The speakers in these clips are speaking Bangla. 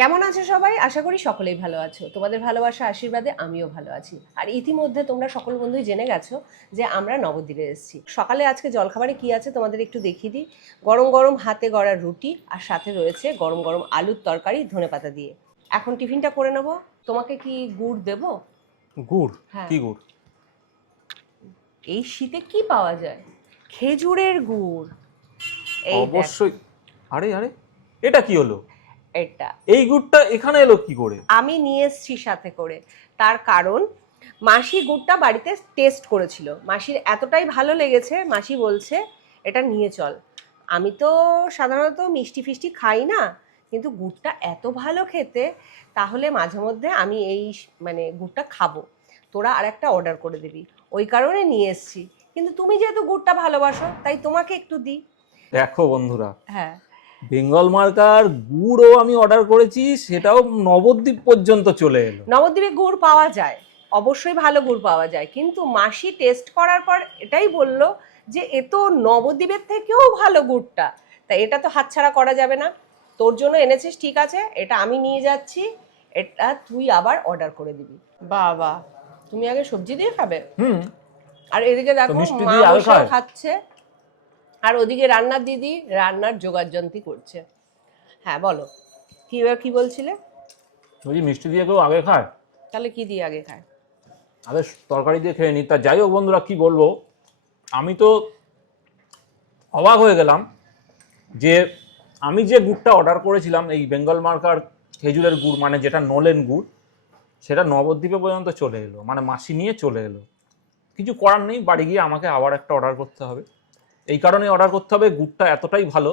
কেমন আছো সবাই? আশা করি সকলেই ভালো আছো। তোমাদের ভালোবাসা আশীর্বাদে আমিও ভালো আছি। আর ইতিমধ্যে তোমরা সকল বন্ধুই জেনে গেছো যে আমরা নবদ্বীপে এসেছি। সকালে আজকে জলখাবারে কি আছে তোমাদের একটু দেখিয়ে দিই। গরম গরম হাতে গড়া রুটি আর সাথে রয়েছে গরম গরম আলুর তরকারি ধনেপাতা দিয়ে। এখন টিফিনটা করে নেবো। তোমাকে কি গুড় দেবো? গুড়? হ্যাঁ। কি গুড়? এই শীতে কি পাওয়া যায়? খেজুরের গুড়। এই দেখ, অবশ্যই। আরে আরে, এটা কি হলো? এটা এই গুড়টা এখানে এলো কি করে? আমি নিয়ে এসেছি সাথে করে। তার কারণ মাসি গুড়টা বাড়িতে টেস্ট করেছিল, মাসির এতটাই ভালো লেগেছে, মাসি বলছে এটা নিয়ে চল। আমি তো সাধারণত মিষ্টি ফিষ্টি খাই না, কিন্তু গুড়টা এত ভালো খেতে, তাহলে মাঝে মধ্যে আমি এই মানে গুড়টা খাবো। তোরা আরেকটা অর্ডার করে দিবি, ওই কারণে নিয়ে এসেছি। কিন্তু তুমি যেহেতু গুড়টা ভালোবাসো তাই তোমাকে একটু দিই। দেখো বন্ধুরা, হ্যাঁ, বেঙ্গল মার্কার গুড়ও আমি অর্ডার করেছি, সেটাও নবদ্বীপ পর্যন্ত চলে এলো। নবদ্বীপে গুড় পাওয়া যায়, অবশ্যই ভালো গুড় পাওয়া যায়, কিন্তু মাসি টেস্ট করার পর এটাই বলল যে এ তো নবদ্বীপের থেকেও ভালো গুড়টা, তাই এটা তো হাতছাড়া করা যাবে না। তোর জন্য এনেছিস, ঠিক আছে, এটা আমি নিয়ে যাচ্ছি, এটা তুই আবার অর্ডার করে দিবি। বাবা, তুমি আগে সবজি দিয়ে খাবে? হুম। আর এদিকে তো দেখো মিষ্টি মা দিয়ে আগে বসেও খায়? খাচ্ছে, আর ওদিকে রান্নার দিদি রান্নার জোগাড়যন্ত্রী করছে। হ্যাঁ বলো, কি বলছিলে? বলছি মিষ্টি দিয়ে কেউ আগে খায়? তাহলে কি দিয়ে আগে খায়? আগে তরকারি দিয়ে খেয়ে নি। তা যাই হোক বন্ধুরা, কি বলবো, আমি তো অবাক হয়ে গেলাম যে আমি যে গুড়টা অর্ডার করেছিলাম, এই বেঙ্গল মার্কার খেজুরের গুড়, মানে যেটা নলেন গুড়, সেটা নবদ্বীপে পর্যন্ত চলে এলো, মানে মাসি নিয়ে চলে এলো। কিছু করার নেই, বাড়ি গিয়ে আমাকে আবার একটা অর্ডার করতে হবে। এই কারণে অর্ডার করতে হবে, গুড়টা এতটাই ভালো।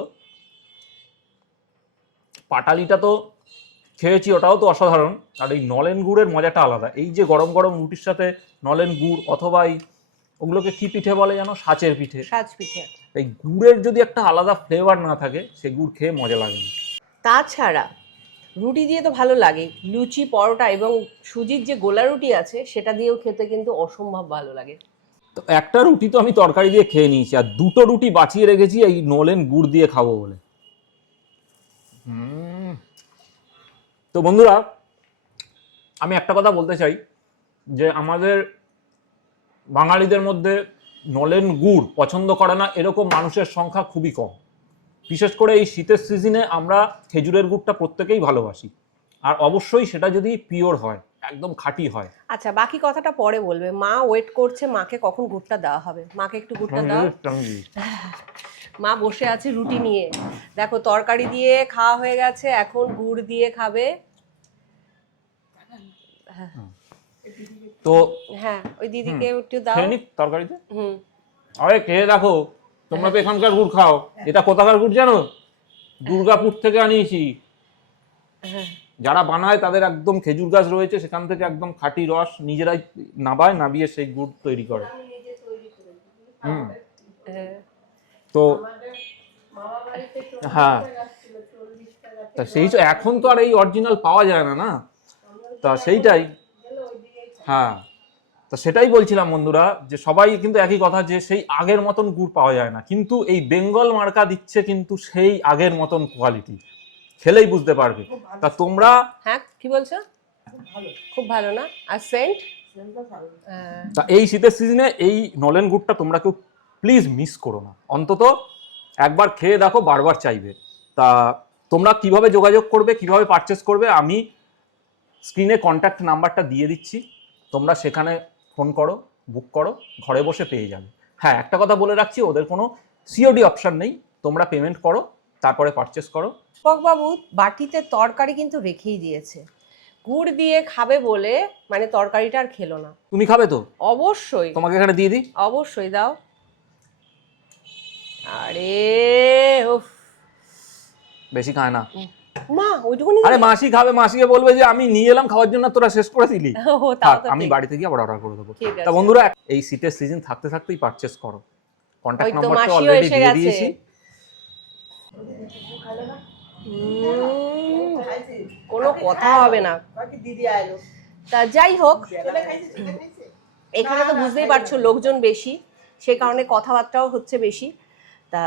পাটালিটা তো খেয়েছি, ওটাও তো অসাধারণ। আর এই নলেন গুড়ের মজাটা আলাদা। এই যে গরম গরম রুটির সাথে নলেন গুড়, অথবা এই ওগুলোকে কি পিঠে বলে যেন, সাঁচের পিঠে, সাজ পিঠে। এই গুড়ের যদি একটা আলাদা ফ্লেভার না থাকে, সে গুড় খেয়ে মজা লাগে না। তাছাড়া রুটি দিয়ে তো ভালো লাগে, লুচি পরোটা এবং সুজির যে গোলা রুটি আছে সেটা দিয়েও খেতে কিন্তু অসম্ভব ভালো লাগে। তো একটা রুটি তো আমি তরকারি দিয়ে খেয়ে নিয়েছি, আর দুটো রুটি বাঁচিয়ে রেখেছি এই নলেন গুড় দিয়ে খাবো বলে। তো বন্ধুরা, আমি একটা কথা বলতে চাই, যে আমাদের বাঙালিদের মধ্যে নলেন গুড় পছন্দ করে না এরকম মানুষের সংখ্যা খুবই কম। বিশেষ করে এই শীতের সিজনে আমরা খেজুরের গুড়টা প্রত্যেকেই ভালোবাসি, আর অবশ্যই সেটা যদি পিওর হয়, একদম খাঁটি হয়। আচ্ছা, বাকি কথাটা পরে বলবে, মা ওয়েট করছে, মাকে কখন গুড়টা দেওয়া হবে, মাকে একটু গুড়টা দাও। মা বসে আছে রুটি নিয়ে, দেখো তরকারি দিয়ে খাওয়া হয়ে গেছে, এখন গুড় দিয়ে খাবে। তো হ্যাঁ, ওই দিদিকে একটু দাও। খেয়ে নি তরকারিতে। হুম। আরে খেয়ে দেখো, তোমরা তো এখানকার গুড় খাও, এটা কোথাকার গুড় জানো? দুর্গাপুর থেকে আনিয়েছি। যারা বানায় তাদের একদম খেজুর গাছ রয়েছে, সেখান থেকে একদম খাঁটি রস নিজেরাই নাবিয়ে সেই গুড় তৈরি করে। তো হ্যাঁ, তা সেই এখন তো আর এই অরিজিনাল পাওয়া যায় না, না? তা সেইটাই, হ্যাঁ, তা সেটাই বলছিলাম বন্ধুরা, যে সবাই কিন্তু একই কথা, যে সেই আগের মতন গুড় পাওয়া যায় না, কিন্তু এই বেঙ্গল মার্কা দিচ্ছে কিন্তু সেই আগের মতন কোয়ালিটি, খেলেই বুঝতে পারবে। তা তোমরা, হ্যাঁ কি বলছো? খুব ভালো না? আর সেন্ট? তা এই শীতের সিজনে এই নলেন গুড়টা তোমরা কেউ প্লিজ মিস করো না, অন্তত একবার খেয়ে দেখো, বারবার চাইবে। তা তোমরা কিভাবে যোগাযোগ করবে, কিভাবে পারচেস করবে, আমি স্ক্রিনে কন্ট্যাক্ট নাম্বারটা দিয়ে দিচ্ছি, তোমরা সেখানে ফোন করো, বুক করো, ঘরে বসে পেয়ে যাবে। হ্যাঁ, একটা কথা বলে রাখছি, ওদের কোনো সিওডি অপশান নেই, তোমরা পেমেন্ট করো, তারপরে পারচেস করো। বাবু বাটিতে তরকারি কিন্তু রেখেই দিয়েছে, গুড় দিয়ে খাবে বলে মানে তরকারিটা আর খেলো না। তুমি খাবে তো? অবশ্যই, তোমাকে এখানে দিয়ে দিই। অবশ্যই দাও। আরে উফ, বেশি খায় না। মা ওইটুকুনি আরে মাসি খাবে, মাসিকে বলবে যে আমি নিয়ে এলাম খাওয়ার জন্য, তোরা শেষ করে দিলি। ও তাও তো আমি ঠিক। বাড়িতে গিয়ে আবার অর্ডার করে দেবো। ঠিক তা আছে। বন্ধুরা, এই শীতের সিজন থাকতে থাকতেই পারচেস করো, ওই কন্ট্যাক্ট তো নাম্বারটা মাসিও অলরেডি এসে দিয়ে গেছে। দিয়েছি। কোনো কথা হবে না। তা যাই হোক, এখানে তো বুঝতেই পারছো লোকজন বেশি, সেই কারণে কথাবার্তাও হচ্ছে বেশি। তা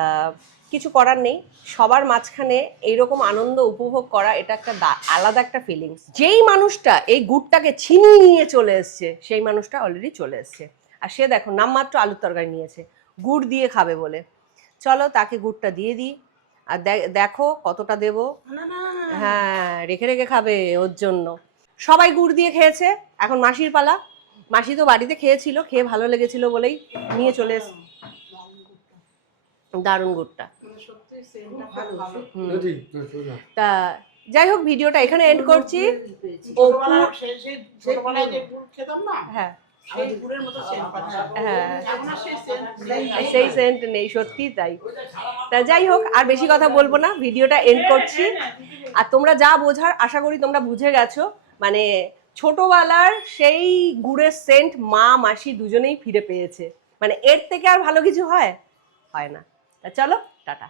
কিছু করার নেই, সবার মাঝখানে এইরকম আনন্দ উপভোগ করা এটা একটা আলাদা একটা ফিলিংস। যেই মানুষটা এই গুড়টাকে ছিনিয়ে নিয়ে চলে এসছে সেই মানুষটা অলরেডি চলে এসছে, আর সে দেখো নামমাত্র আলুর তরকারি নিয়েছে গুড় দিয়ে খাবে বলে। চলো তাকে গুড়টা দিয়ে দিই, আর দেখো কতটা দেবো। হ্যাঁ, রেখে রেখে খাবে ওর জন্য। সবাই গুড় দিয়ে খেয়েছে, এখন মাসির পালা। মাসি তো বাড়িতে খেয়েছিল, খেয়ে ভালো লেগেছিল বলেই নিয়ে চলে এসছে। দারুণ গুড়টা। তা যাই হোক, ভিডিওটা এখানে এন্ড করছি। হ্যাঁ সেই সেন্ট নেই, সত্যি তাই। তা যাই হোক, আর বেশি কথা বলবো না, ভিডিওটা এন্ড করছি। আর তোমরা যা বোঝার আশা করি তোমরা বুঝে গেছো, মানে ছোটবেলার সেই গুড়ের সেন্ট মা মাসি দুজনেই ফিরে পেয়েছে, মানে এর থেকে আর ভালো কিছু হয় না। তা চলো টাটা।